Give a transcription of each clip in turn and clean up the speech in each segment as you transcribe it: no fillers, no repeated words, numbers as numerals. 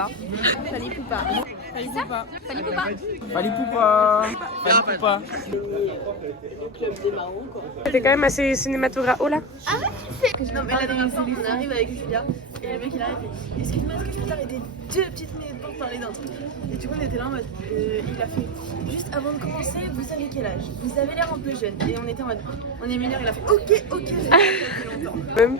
Insta. Fali Poupa. Fali Poupa. Fali Poupa. Fali Poupa. Fali Poupa. C'était quand même assez cinématographique. Oh là. Ah ouais, tu sais. Non mais la dernière fois on arrive avec Julia et le mec il arrive et excuse-moi, est-ce que je peux t'arrêter 2 petites minutes pour parler d'un truc? Et du coup on était là en mode, il a fait juste avant de commencer, vous avez quel âge? Vous avez l'air un peu jeune. Et on était en mode, on est mineurs, il a fait ok, Même.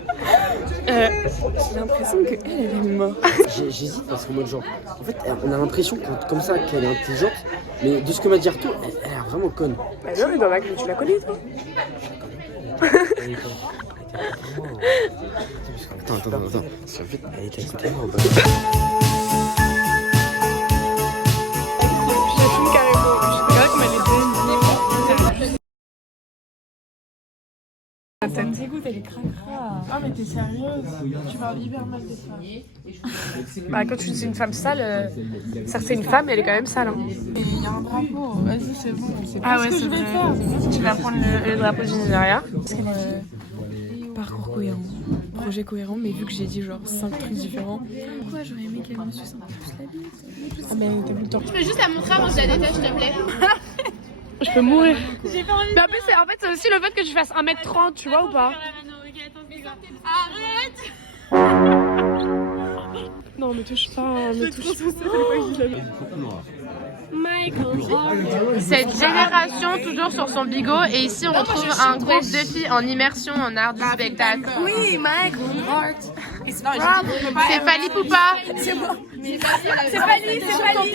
J'ai l'impression qu'elle est morte. J'hésite parce qu'en mode genre, en fait, on a l'impression comme ça qu'elle est intelligente, mais de ce que m'a dit Arto, elle a vraiment conne. Bah non, mais dans la tu la connais toi. Attends. En fait, elle était à côté de moi. J'assume carrément. C'est vrai que m'a Ça me dégoûte, elle est cracra. Ah mais t'es sérieuse? Tu parles hyper mal des femmes. Bah quand tu dis une femme sale, certes c'est une femme, mais elle est quand même sale. Hein. Et il y a un drapeau, vas-y c'est bon. C'est Ah pas ouais, ce que c'est je vais vrai. faire. Tu vas prendre le drapeau du Nigeria. Parce qu'elle a parcours cohérent, projet cohérent, mais vu que j'ai dit genre 5 trucs différents. Pourquoi j'aurais aimé qu'elle me suce un peu plus la bite? Ah mais t'as vu le temps. Je peux juste la montrer avant que je la détache s'il te plaît. Je peux mourir. J'ai pas envie. Mais en fait c'est aussi le fait que je fasse 1m30, tu vois ou pas? Arrête. Non mais touche pas, me touche Cette génération toujours sur son bigot et ici on retrouve un groupe de filles en immersion en art du spectacle. Oui, Michael Hart. C'est Fali Poupa. C'est moi. C'est Fali, c'est Fali.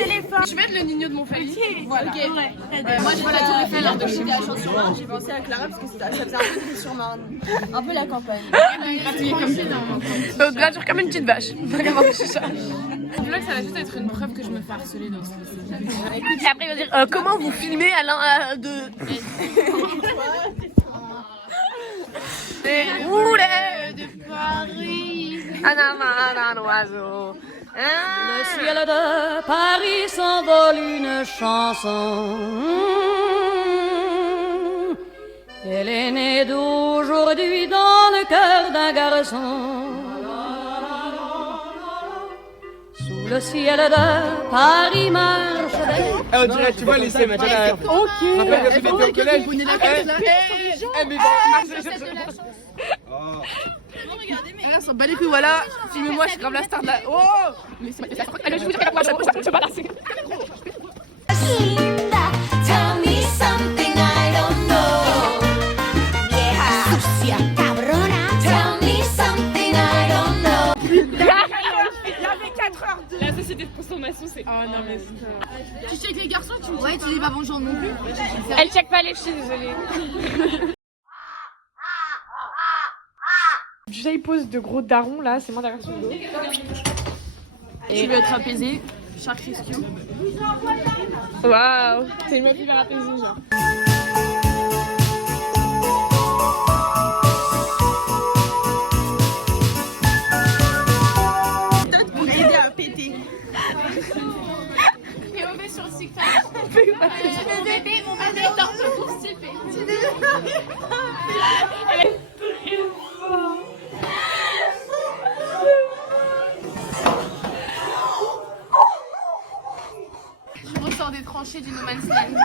Je vais être le nigno de mon Fali. Voilà. Okay. Moi je vois la tour Eiffel lors de chez la chanson. J'ai pensé à Clara parce que ça faisait un peu gris sur Marne. Un peu la campagne. Gradure comme une petite vache. Regarde ça. Je veux que ça va juste être une preuve que je me fais harceler dans ce Et après il va dire comment vous filmez à l'un de... Des roulets de Paris. Un oiseau. Le ciel de Paris s'envole une chanson. Elle est née d'aujourd'hui dans le cœur d'un garçon. Sous le ciel de Paris marche des... On dirait, tu vois, lycée, mais tu vois, ok. Rappelle quand tu étais au collège. On s'en bat les couilles, voilà. Filmez-moi, je suis grave la star de la... Oh. Mais c'est pas... Je vous dis à quoi je pas lasser. Tell me something I don't know. Yeah, sucia cabrona. Tell me something I don't know. Il y avait 4 heures de... La société de consommation, c'est... Oh non mais... Tu checkes les garçons, tu me dis. Ouais, tu dis pas bonjour non plus. Elle check pas les filles, désolée. Jay pose de gros darons là, c'est moi derrière son dos. Tu veux être apaisé. Shark Rescue. Waouh, c'est une meuf hyper apaisée genre. Méthode pour aider à péter. Et on met sur le TikTok. Mon bébé dort pour stipper. Je ressors des tranchées du No Man's Land.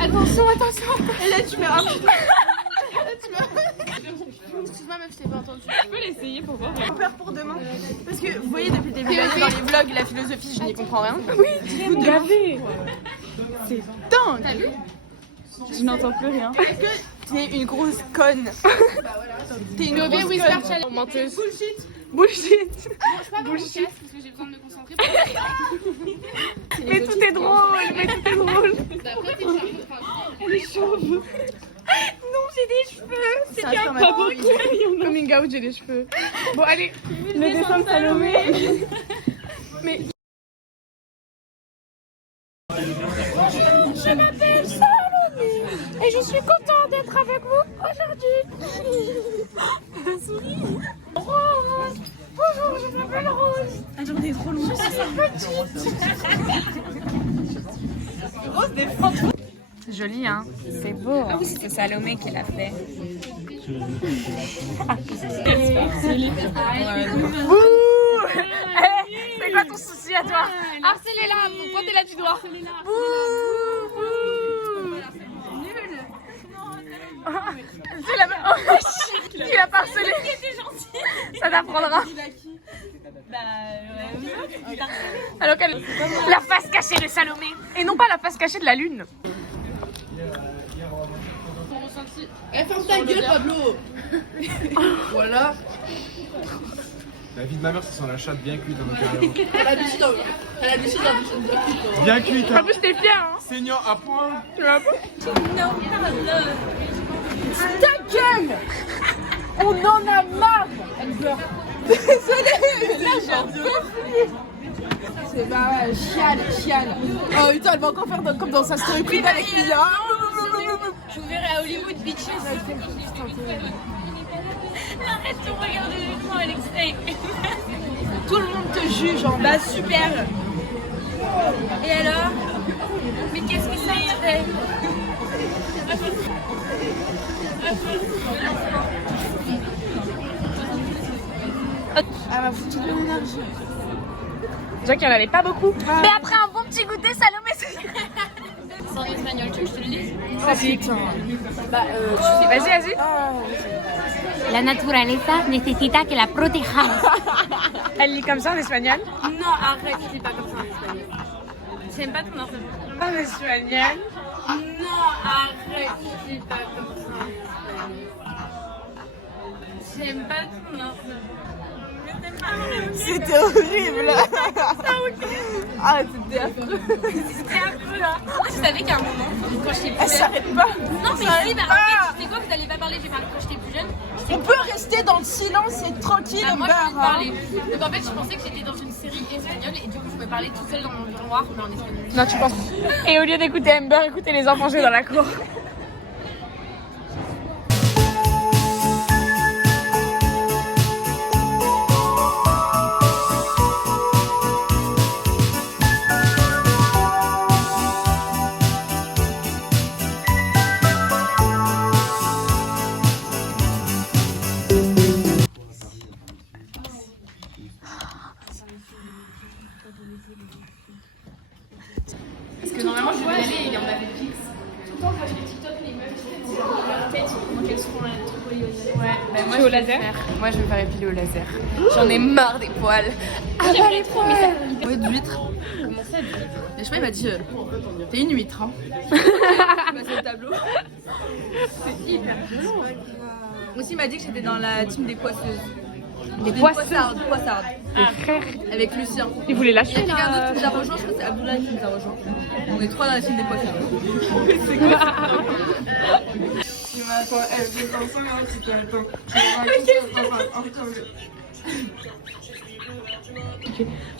Attention. Et là tu mets un Excuse-moi meuf, je t'ai pas entendu. Tu peux l'essayer pour voir. Faut faire pour demain. Parce que vous voyez depuis le début de l'année dans les vlogs, la philosophie, je n'y comprends rien. Oui, gavé. C'est dingue. T'as vu? Je n'entends plus rien. Est-ce que t'es une grosse conne? T'es une grosse conne. Menteuse. Bullshit. Bullshit. Je pas bullshit parce que j'ai besoin de me concentrer. Mais tout est drôle, mais tout est drôle. Après t'es chauve. Elle est chauve. Non, j'ai des cheveux. C'est Ça bien ressemble pas à beaucoup. Coming out, j'ai des cheveux. Bon, allez. Le dessin de Salomé. Mais... Je m'appelle Salomé et je suis contente d'être avec vous aujourd'hui. Souris. Rose. Bonjour, je m'appelle Rose. Ah, j'en ai trop long. Je suis petite. C'est joli, hein. C'est beau. Ah oui, c'était Salomé qui l'a fait. C'est quoi ton souci à toi? Harcelez-la, pointez-la du doigt. C'est la même. Oh shit, qui l'a pas harcelé? Ça t'apprendra. Alors qu'elle. La face cachée de Salomé. Et non pas la face cachée de la lune. Ferme ta gueule, Pablo. Voilà. La vie de ma mère, ça sent la chatte bien cuite dans l'intérieur. Elle a décidé dans Bien cuite, En plus, t'es fière, hein. saignant à point. Tu vois pas? Ta gueule. On en a marre. Désolée. Là, j'en peux plus. C'est pas vrai, chiale. Oh putain, elle va encore faire comme dans sa story privée avec Mia. Je vous verrai à Hollywood, bitches. Arrête de regarder l'écran, Alexei. Tout le monde te juge en Bah super. Et alors? Mais qu'est-ce que ça y fait? Elle m'a foutu de l'énergie. Déjà qu'il n'y en avait pas beaucoup. Mais après un bon petit goûter, Salomé, c'est... C'est en espagnol, tu veux que je te le dise? Vas-y. La naturaleza necesita que la protejamos. Elle lit comme ça en espagnol. Non, arrête, tu dis pas comme ça en espagnol. J'aime pas ton enfant. En espagnol. Non, arrête, tu dis pas comme ça en espagnol. J'aime pas ton enfant. C'était horrible. Ah, c'était affreux. C'était affreux là. Je savais qu'à un moment, quand j'étais plus Elle jeune. s'arrête pas. Non, mais si, bah arrête, tu sais quoi, vous allez pas parler, j'ai parlé quand j'étais plus jeune. On peut rester dans le silence et tranquille au Moi, j'ai envie de bar. parler. Donc en fait, je pensais que j'étais dans une série espagnole et du coup, je pouvais parler toute seule dans mon miroir, mais en espagnol. Non, tu penses. Et au lieu d'écouter Amber, écoutez les enfants jouer dans la cour. Parce que normalement, je devais y aller et il y en avait fixe. Tout le temps, quand je fais TikTok, les meufs, ils font leur tête, comment qu'elles seront là, trop polies. Ouais, bah moi, je vais laser. Moi, je vais me faire épiler au laser. J'en ai marre des poils. Ah bah les poils. On veut d'huîtres. Comment ça, d'huîtres? Mais je sais pas, il m'a dit, t'es une huître, hein. C'est le tableau. C'est hyper violent. Aussi, il m'a dit que j'étais dans la team des poisseuses. Des poissardes. Ah, frère. Avec Lucien. Il voulait Il y a lâcher. quelqu'un d'autre qui nous a rejoint, je crois que c'est Abdoulaye qui nous a rejoint. On est trois dans la team des poissards.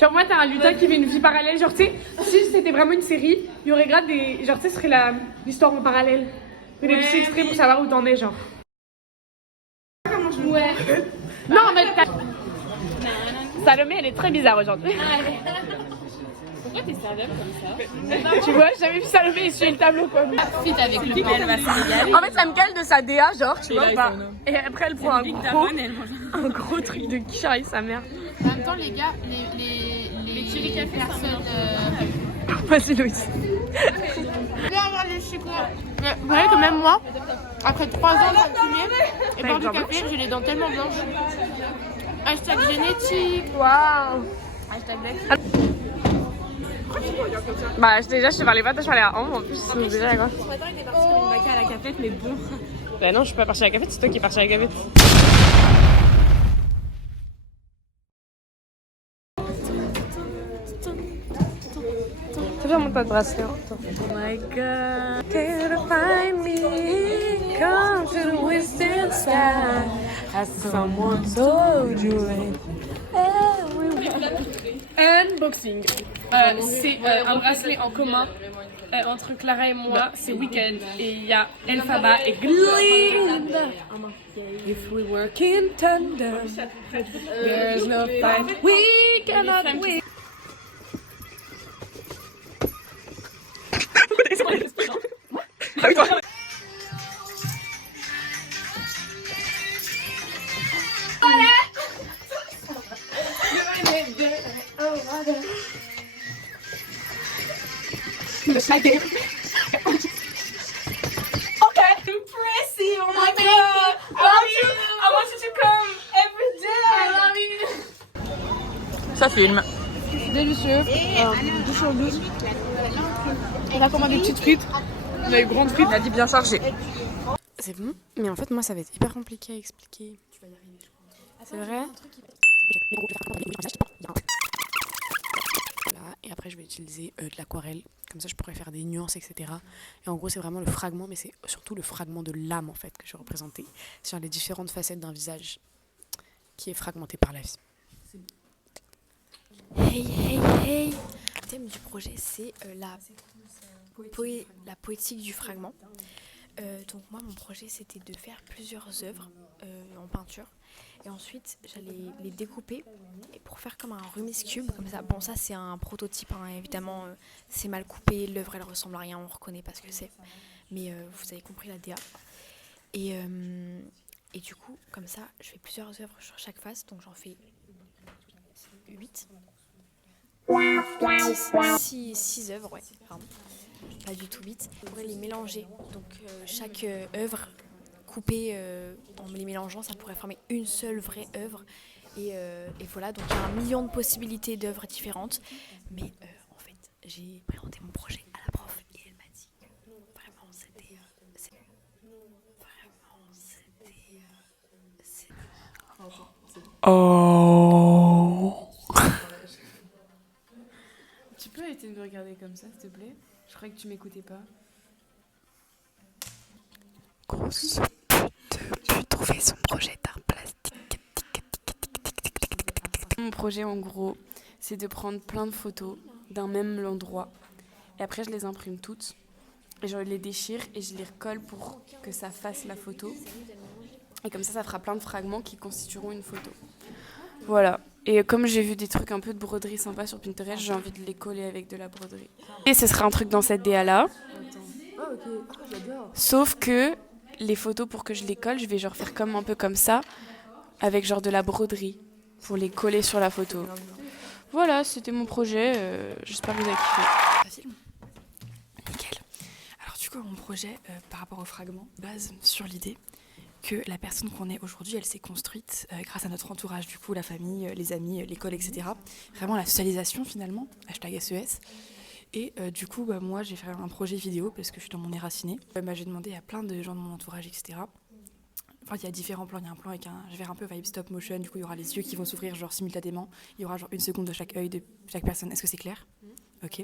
Genre moi t'as un lutin qui fait une vie parallèle, genre tu sais, si c'était vraiment une série, il y aurait grave des... Genre tu sais, ce serait l'histoire en parallèle. Des petits extraits pour savoir où t'en es, genre. Ouais. Non mais t'as... Salomé elle est très bizarre aujourd'hui. Pourquoi t'es sérieux comme ça? Tu vois, j'ai jamais vu Salomé essuyer le tableau quoi. Fit avec le pain, elle va s'égaler. En fait ça me cale de sa DA genre, tu vois pas. Et après elle prend un gros truc de qui charrie sa mère. En même temps, les gars, les personnes. Vas-y Louise. Viens avoir les chicots. Vous voyez que même moi, après 3 ans de fumer et boire du café, j'ai les dents tellement blanches. Hashtag génétique. Waouh. Hashtag black. Bah déjà je suis vers les pattes, je suis allée à Ambre en plus. Donc déjà quoi. Ce matin, il est parti comme une vaca à la cafette, mais bon. Bah non je suis pas partie à la cafette, c'est toi qui es partie à la cafette. Fais faire mon tas de bracelet. Oh my god, can't find me, come to the western side, as someone told you Unboxing. C'est un bracelet en commun entre Clara et moi, c'est Weekend. Et il y a Elphaba et Glinda. If we work in tandem, there's no fight we cannot win. Ça filme. Délicieux. 12 sur 12. On a commandé des petites frites. On a eu grande frite. On a dit bien chargé. C'est bon, mais en fait, moi, ça va être hyper compliqué à expliquer. Tu vas y arriver, je crois. C'est vrai. Voilà, et après, je vais utiliser de l'aquarelle. Comme ça, je pourrais faire des nuances, etc. Et en gros, c'est vraiment le fragment, mais c'est surtout le fragment de l'âme, en fait, que je vais représenter sur les différentes facettes d'un visage qui est fragmenté par la vie. Hey, hey, hey! Le thème du projet, c'est la poétique du fragment. Donc moi, mon projet, c'était de faire plusieurs œuvres en peinture. Et ensuite, j'allais les découper pour faire comme un Rubik's Cube. Comme ça. Bon, ça, c'est un prototype, hein. Évidemment, c'est mal coupé. L'œuvre, elle ressemble à rien. On reconnaît pas ce que c'est. Mais vous avez compris la DA. Et du coup, comme ça, je fais plusieurs œuvres sur chaque face. Donc j'en fais 8. 6 œuvres, ouais, pardon. Pas du tout 8. On pourrait les mélanger. Donc chaque œuvre coupée en les mélangeant, ça pourrait former une seule vraie œuvre. Et voilà, donc il y a 1 million de possibilités d'œuvres différentes. Mais en fait, j'ai présenté mon projet à la prof et elle m'a dit que vraiment c'était... Oh. Tu peux arrêter de me regarder comme ça, s'il te plaît? Je crois que tu m'écoutais pas. Grosse pute, lui trouver son projet d'art plastique. Mon projet, en gros, c'est de prendre plein de photos d'un même endroit. Et après, je les imprime toutes. Et je les déchire et je les recolle pour que ça fasse la photo. Et comme ça fera plein de fragments qui constitueront une photo. Voilà. Et comme j'ai vu des trucs un peu de broderie sympa sur Pinterest, j'ai envie de les coller avec de la broderie. Et ce sera un truc dans cette DA-là. Sauf que les photos, pour que je les colle, je vais genre faire comme un peu comme ça, avec genre de la broderie, pour les coller sur la photo. Voilà, c'était mon projet. J'espère que vous avez kiffé. Facile. Nickel. Alors du coup, mon projet, par rapport au fragment, base sur l'idée que la personne qu'on est aujourd'hui, elle s'est construite grâce à notre entourage, du coup, la famille, les amis, l'école, etc. Vraiment la socialisation finalement, #SES. Et du coup, moi, j'ai fait un projet vidéo parce que je suis dans mon éraciné. J'ai demandé à plein de gens de mon entourage, etc. Enfin, il y a différents plans. Il y a un plan avec je vais faire un peu vibe stop motion. Du coup, il y aura les yeux qui vont s'ouvrir genre simultanément. Il y aura genre 1 seconde de chaque œil de chaque personne. Est-ce que c'est clair? Ok.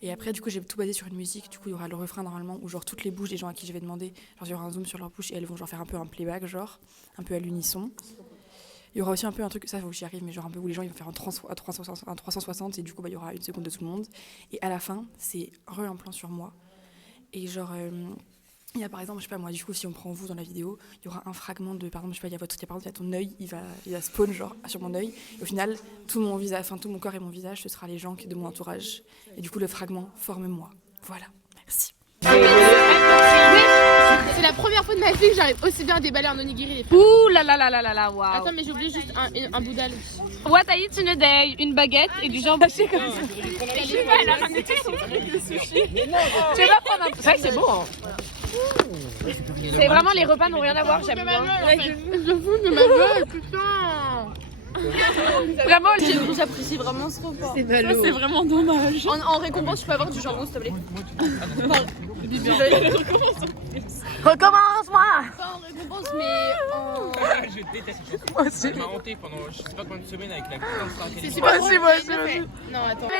Et après, du coup, j'ai tout basé sur une musique. Du coup, il y aura le refrain normalement où genre toutes les bouches des gens à qui je vais demander, genre il y aura un zoom sur leur bouche et elles vont genre faire un peu un playback, genre un peu à l'unisson. Il y aura aussi un peu un truc, ça faut que j'y arrive, mais genre un peu où les gens ils vont faire un 360 et du coup bah, il y aura 1 seconde de tout le monde. Et à la fin, c'est un plan sur moi. Et genre, il y a par exemple, je sais pas moi, du coup si on prend vous dans la vidéo, il y aura un fragment de, par exemple, je sais pas, il y a ton œil, il va spawn genre sur mon œil. Et au final, tout mon visage, enfin tout mon corps et mon visage, ce sera les gens de mon entourage. Et du coup le fragment forme moi. Voilà, merci. C'est la première fois de ma vie que j'arrive aussi bien à déballer un onigiri. Ouh là là là là là là, waouh. Attends, mais j'ai oublié juste un bout d'âle. What I eat in a day? Une baguette et du jambon. C'est comme ça. Tu veux pas prendre un... C'est vrai que c'est beau, hein. C'est vraiment, les repas n'ont rien à voir, j'aime bien. Je fous de ma gueule, putain. Vraiment, J'apprécie vraiment ce repas. c'est vraiment dommage. En récompense, je peux avoir du jambon, s'il te plaît? Recommence-moi. Pas en récompense, mais en... Je déteste ça. Ça m'a hanté pendant je sais pas combien de semaines avec la C'est super drôle. Moi, Non, attends.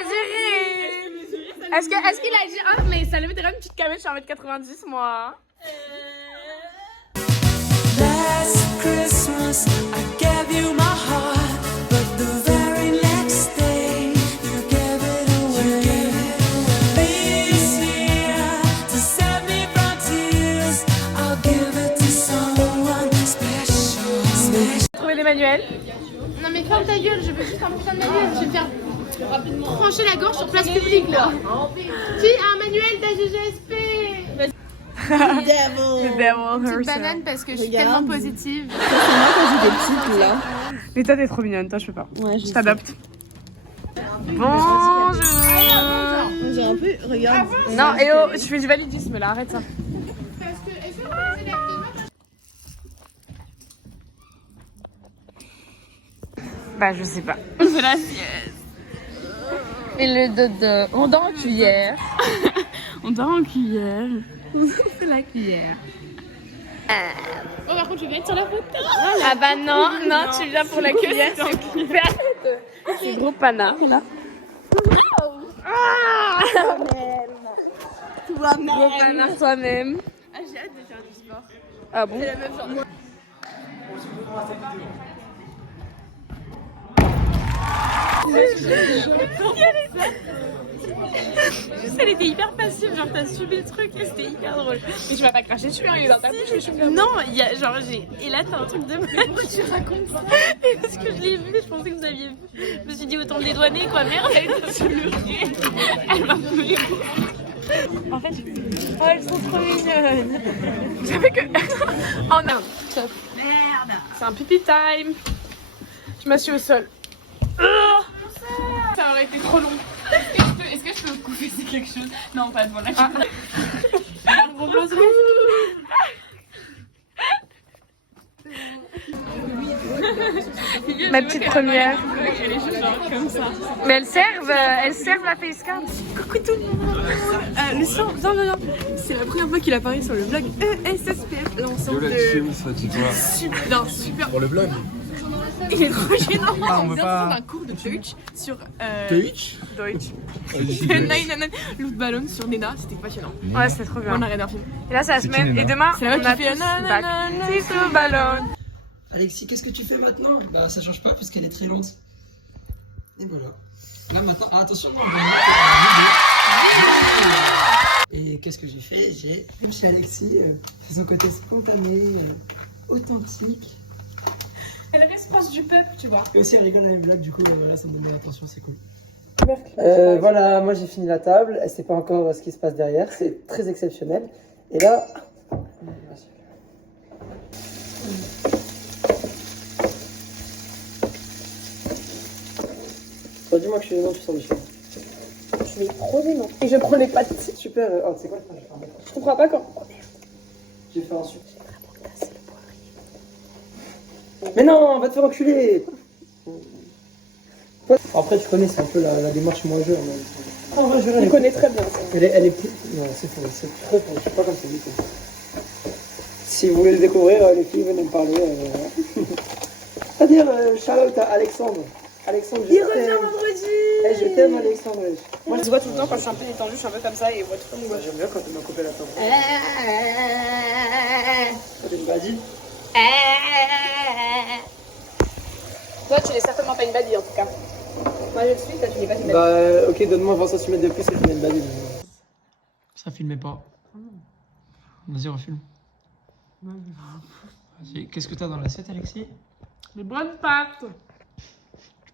Est-ce qu'il a dit mais ça lui dirait une petite camèche sur 1m90 moi. Last Christmas I gave you my heart, but the very next day you gave it away. This year to save me from tears, I'll give it to someone special. Trouver des manuels. Non, mais ferme ta gueule, je veux juste un putain de manuel. Je vais me faire trancher la gorge sur place publique là. Qui a un manuel d'AGGSP? Petite banane parce que je suis tellement positive. C'est moi quand j'étais petite là. Mais toi t'es trop mignonne, toi je peux pas. Ouais, je t'adopte. Bonjour. J'ai un peu, regarde. Non, et oh, je fais du validisme là, arrête ça. Bah, je sais pas. On fait la sieste. Et le dodo, on dort en cuillère. On dort en cuillère. On fait la cuillère. Oh, par contre, je vais être sur la photo. Ah bah non, tu viens pour la cuillère. C'est gros pana. Là. Gros pana toi-même. Ah, j'ai hâte de faire du sport. Ah bon? C'est la même genre. Elle était hyper passive, genre t'as subi le truc et c'était hyper drôle. Mais je m'as pas craché dessus, hein, il est dans ta bouche, je suis bien. Non, il y a genre j'ai. Et là t'as un truc de mal, tu racontes ça. Et parce que je l'ai vu, je pensais que vous aviez vu. Je me suis dit autant me dédouaner quoi, merde, elle était sur le pied. Elle m'a pleuré. En fait, oh elles sont trop mignonnes. Vous savez que. Oh non, stop. Merde. C'est un pipi time. Je m'assieds au sol. Ça aurait été trop long. Est-ce que je peux confesser quelque chose? Non, pas devant la caméra. Ma petite première. Mais elles servent la facecam. Coucou tout le monde. Lucien, viens. C'est la première fois qu'il apparaît sur le blog ESSPF, l'ensemble de... super. Pour le blog. Il est trop gênant. Ah, on veut pas. Un cours de Deutsch sur Deutsch. Nein, Luftballon sur Nena, c'était passionnant. Ouais, c'était trop bien. On a regardé un film. Et là, c'est la semaine. Et demain, on a tous ballon. Alexis, qu'est-ce que tu fais maintenant? Bah ça change pas parce qu'elle est très lente. Et voilà. Là maintenant, ah, attention, non, et qu'est-ce que j'ai fait? J'ai chez Alexis son côté spontané, authentique. Elle reste proche du peuple, tu vois. Et aussi elle rigole à une blague, du coup voilà, ça me donne de l'attention, c'est cool. Voilà, moi j'ai fini la table, elle sait pas encore ce qui se passe derrière, c'est très exceptionnel. Et là... Dis-moi que je suis gênant, tu sens Michel. Je suis trop gênant. Et je prends les pattes. Super. Oh, c'est quoi le je comprends pas quand. J'ai fait un super. Mais non, va te faire enculer. Après, tu connais, c'est un peu la démarche moi je. Tu connais très bien. Elle est plus. Non, c'est faux. C'est très faux. Je suis pas comme ça du tout. Si vous voulez le découvrir, les filles, venez me parler. C'est-à-dire, shout-out à Alexandre. Alexandre, il revient vendredi. Je t'aime, Alexandre. Moi, je vois tout le temps quand je suis un peu détendue, je suis un peu comme ça et moi, tout le monde. J'aime bien quand tu m'as coupé la table. T'as une badie? Toi, tu n'es certainement pas une badie en tout cas. Moi, je le suis, toi, tu n'es pas une badie. Bah, ok, donne-moi 20 cm de plus et je mets une badie. Ça filmait pas. Vas-y, refilme. Vas-y, qu'est-ce que t'as dans l'assiette, Alexis? Des bonnes pâtes.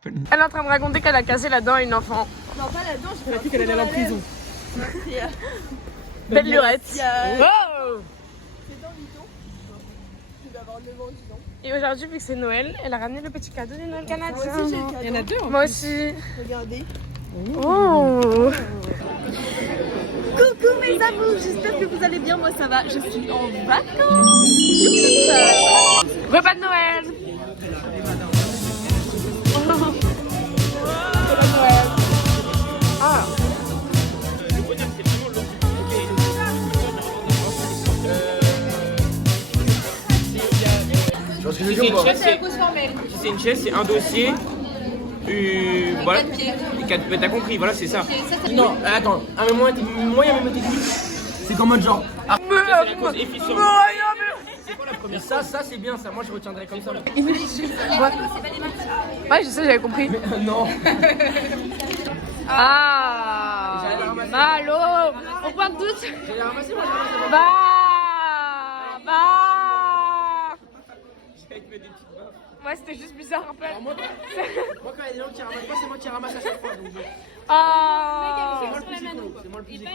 Elle est en train de raconter qu'elle a cassé la dent à une enfant. Non, pas la dent, je Elle a dit qu'elle allait aller en prison. C'est Belle lurette. il y a... Wow. C'est dans du temps. Tu dois avoir 9 ans, 10 ans. Et aujourd'hui, vu que c'est Noël, elle a ramené le petit cadeau des Noël canadiens. Moi aussi, j'ai le cadeau. Il y en a deux. Moi aussi. Regardez. Oh. Coucou mes amours, j'espère que vous allez bien. Moi ça va, je suis en vacances. Repas de Noël. Ah. Tu vois ce que je veux dire ou pas? Si c'est une chaise, c'est un dossier. Voilà. Mais t'as compris, voilà, c'est ça. Non, attends, un moyen mémotechnique, c'est qu'en mode genre. Ah, c'est la cause efficace. C'est quoi la première? Ça, c'est bien, ça. Moi, je retiendrai comme ça. Ouais, je sais, j'avais compris. Mais, non. Ah. Malo. Au point de doute. J'allais ramasser, moi, Bah. Ouais, c'était juste bizarre un peu. Alors, moi, quand il y a des gens qui ramassent pas, c'est moi qui ramasse à chaque fois. Donc, Ah. c'est moi le plus éco. C'est moi le plus éco.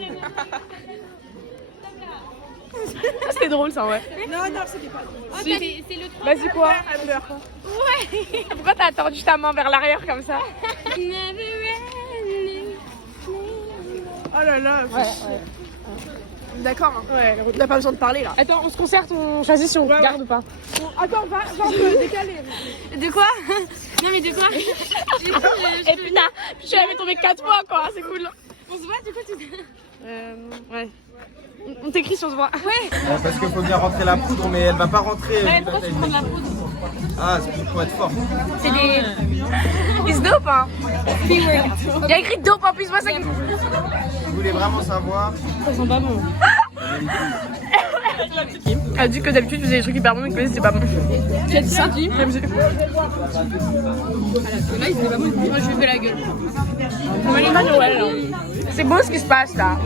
C'était drôle ça, ouais. Non, c'était pas drôle. Si. Vas-y quoi, Amber. Ouais. Pourquoi t'as tendu ta main vers l'arrière comme ça? Oh là là. D'accord. Hein. Ouais, On n'a pas besoin de parler là. attends, on se concerte, on choisit si on garde ou pas. Bon, attends, va on peut décaler. De quoi? Non mais de quoi? Et putain, je l'avais tombé 4 fois quoi, c'est cool. On se voit du coup tu... Ouais. On t'écrit si on se voit. Ouais. Parce qu'il faut bien rentrer la poudre, mais elle va pas rentrer. Ouais, pourquoi tu prends de la poudre? Ah, c'est pour être fort. C'est des... It's dope hein. Il y a écrit dope en plus, moi ça. Vous voulez vraiment savoir? Ça sent pas bon. Elle a dit que d'habitude tu faisais des trucs hyper bons mais que c'était pas bon. Qui a dit ça? Là il c'était pas bon. Moi je lui fais la gueule. C'est beau ce qui se passe là.